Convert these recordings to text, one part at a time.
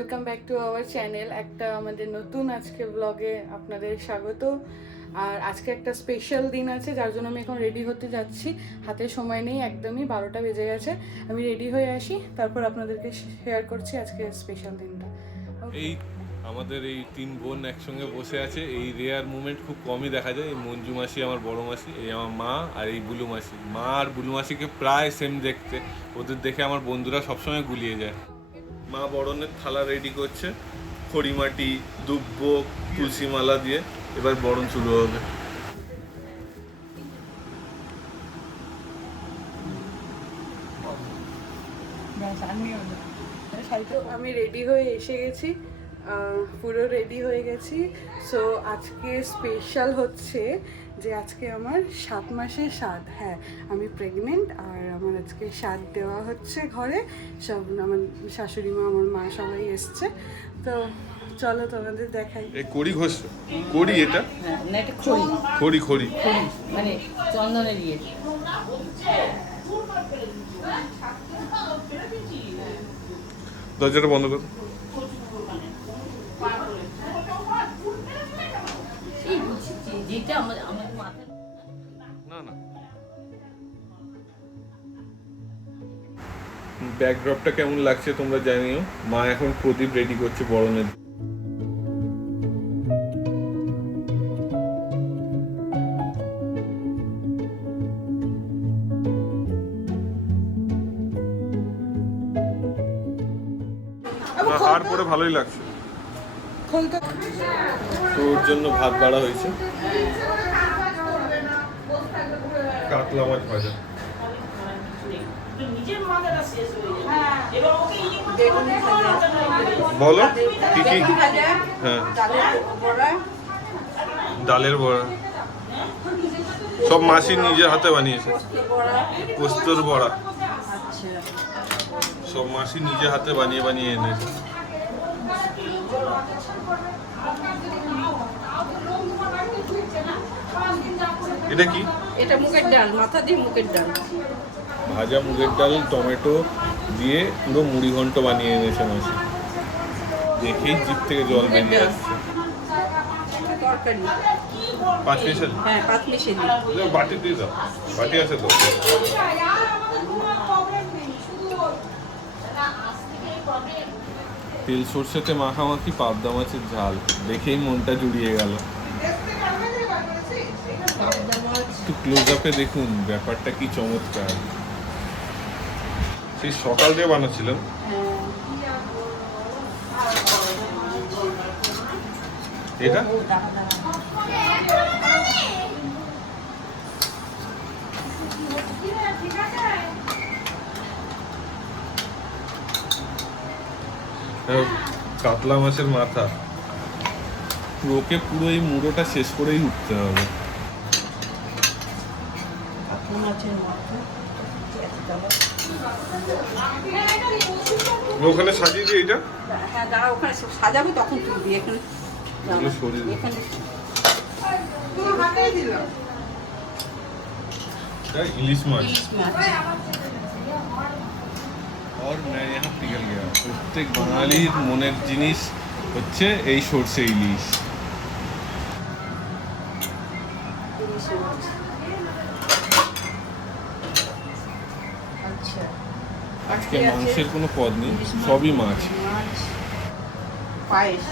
Welcome back to our channel. একটা আমাদের নতুন আজকে ব্লগে আপনাদের স্বাগত। আর আজকে একটা স্পেশাল দিন আছে, যার জন্য আমি এখন রেডি হতে যাচ্ছি। হাতে সময় নেই, একদমই 12টা বেজে গেছে। আমি রেডি হয়ে আসি, তারপর আপনাদেরকে শেয়ার করছি আজকে স্পেশাল দিনটা। এই আমাদের এই তিন বোন একসঙ্গে বসে আছে। এই রেয়ার মুভমেন্ট খুব কমই দেখা যায়। এই মঞ্জু মাসি আমার বড় মাসি, এই আমার মা, আর এই বুলু মাসি। মা আর বুলু মাসিকে প্রায় সেম দেখতে, ওদের দেখে আমার বন্ধুরা সবসময় গুলিয়ে যায়। মা বরণের থালা রেডি করছে, খড়িমাটি, দুব্ব, তুলসী মালা দিয়ে। এবার বরণ শুরু হবে। আমি রেডি হয়ে এসে গেছি, পুরো রেডি হয়ে গেছি। সো আজকে স্পেশাল হচ্ছে যে আজকে আমার 7 মাসের স্বাদ। হ্যাঁ, আমি প্রেগনেন্ট, আর আমার আজকে স্বাদ দেওয়া হচ্ছে ঘরে। সব আমার শাশুড়ি মা, আমার মা সবাই এসছে। তো চলো তোমাদের দেখাই। এই কড়ি ঘষ, কড়ি এটা? হ্যাঁ, না এটা খড়ি, খড়ি খড়ি খড়ি মানে চন্দনের ইয়ে। দরজাটা বন্ধ কর। এই যেটা আমাদের মাথা না না, ব্যাকড্রপটা কেমন লাগছে তোমরা জানিও। মা এখন প্রদীপ রেডি করছে বরণের। হাড় পরে ভালোই লাগছে। তো ওর জন্য ভাত বাড়া হয়েছে, কাতলা মাছ ভাজা। বলো কি কি? হ্যাঁ, ডালের বড়া সব মাসি নিজের হাতে বানিয়েছে। পোস্তর বড়া সব মাসি নিজে হাতে বানিয়ে বানিয়ে এনেছে। এটা কি? এটা মুগের ডাল, মাথা দিয়ে মুগের ডাল, ভাজা মুগের ডাল টমেটো দিয়ে পুরো মুড়ি ঘন্ট বানিয়ে এনেছে মাসি। দেখেই জিভ থেকে জল বেরিয়ে আসছে। তরকারি। পাঁচ মিশালি? হ্যাঁ, পাঁচ মিশালি। বাটি দিয়ে দাও, বাটি আছে তো। তেল সর্ষেতে মাখামাখি পাবদা মাছের ঝাল, দেখেই মনটা জুড়িয়ে গেল। একটু ক্লোজ আপে দেখুন ব্যাপারটা কি চমৎকার। সেই সকাল দিয়ে বানাচ্ছিলেন। এটা কাতলা মাছের মাথা। ওকে পুরো এই মুড়োটা শেষ করেই উঠতে হবে। ওখানে সাজিয়ে দিই এটা। হ্যাঁ, দাঁড়া, ওখানে সাজাবো তখন তুলবি। এখানে ইলিশ মাছ। ইলিশ মাছ। और मैं यहाँ पिघल गया। প্রত্যেক বাঙালির মনের জিনিস হচ্ছে এই সরষে ইলিশ। আচ্ছা, আজকে মাংসের কোনো পদ নেই, সবই মাছ। পায়েস।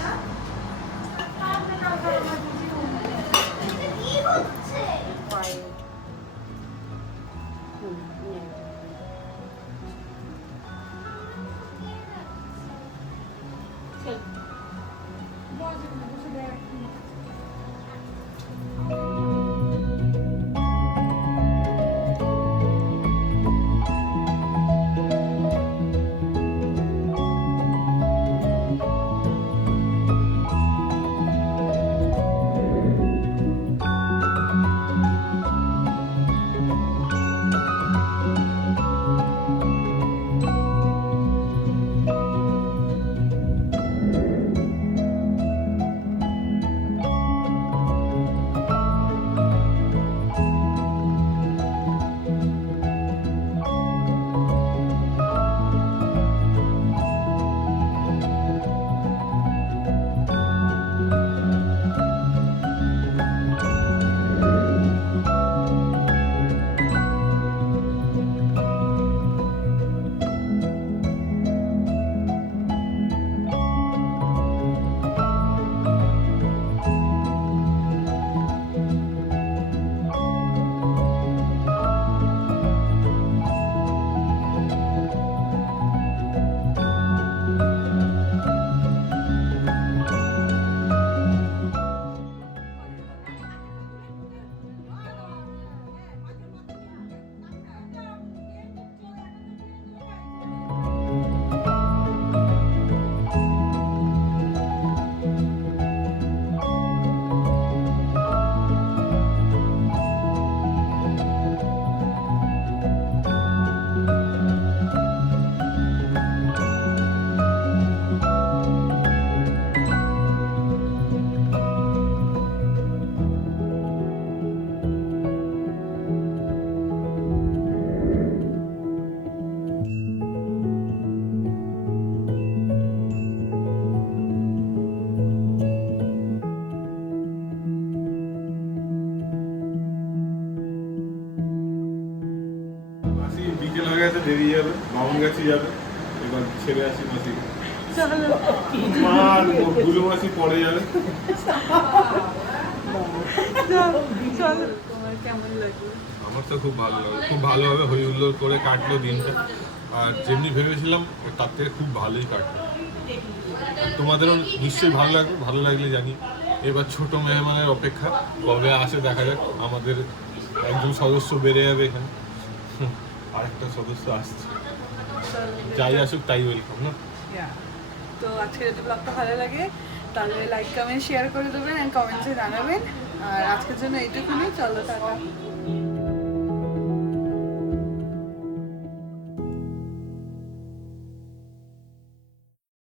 গেছে, দেরি যাবে, বামুন গাছি যাবে, এবার ছেড়ে আসি মাসিকে। চলো মা আর বুলু মাসি পরে যাবে। চলো, তোমার কেমন লাগলো? আমার তো খুব ভালো লাগলো, খুব ভালোভাবে হই হুল্লোড় করে কাটলো দিনটা, আর যেমনি ভেবেছিলাম তার থেকে খুব ভালোই কাটলো। তোমাদেরও নিশ্চয়ই ভালো লাগবে, ভালো লাগলে জানি। এবার ছোট মেহমানের অপেক্ষা, কবে আসে দেখা যাক। আমাদের একজন সদস্য বেড়ে যাবে এখানে, আরেকটা সদস্য আসছে, যাই আসুক তাই ওয়েলকাম না। তো আজকে যদি ব্লগটা ভালো লাগে তাহলে লাইক কমেন্ট শেয়ার করে দেবেন, অ্যান্ড কমেন্টসে জানাবেন। আর আজকের জন্য এইটুকুনি, চলো টাটা।